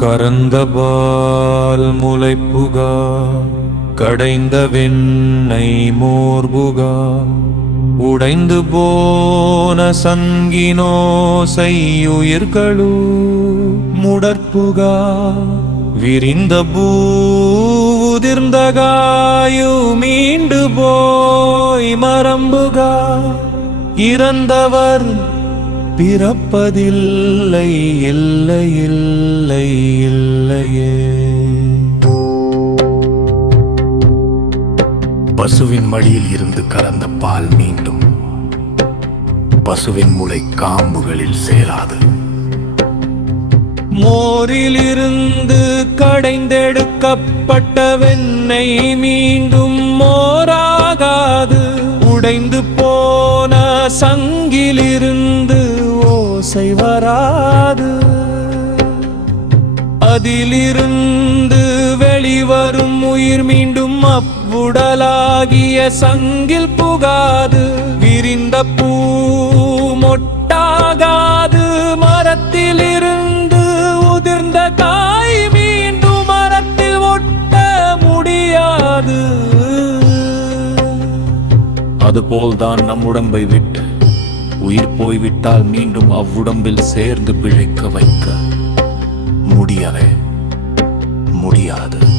கரந்த பால் முளைப்புகா கடைந்த வெண்ணை மோர்புகா உடைந்து போன சங்கினோசையுயிர்களூ முடற்புகா விரிந்த பூதிர்ந்தகாயு மீண்டு போய் மரம்புகா இறந்தவர் பிறப்பதில்லை இல்லை இல்லை இல்லையே. பசுவின் மடியில் இருந்து கலந்த பால் மீண்டும். பசுவின் முளை காம்புகளில் சேராது. மோரிலிருந்து கடைந்தெடுக்கப்பட்ட வெண்ணெய் மீண்டும் மோராகாது. உடைந்து போன சங்கிலிருந்து ஓசை வராது. அதிலிருந்து வெளிவரும் உயிர் மீண்டும் அப்புடலாகிய சங்கில் புகாது. விரிந்த பூ மொட்டாகாது. மரத்திலிருந்து உதிர்ந்த காய் மீண்டும் மரத்தில் ஒட்ட முடியாது. அதுபோல்தான் நம் உடம்பை விட்டு. உயிர் போய்விட்டால் மீண்டும் அவ்வுடம்பில் சேர்ந்து பிழைக்க வைக்க முடியவே முடியாது.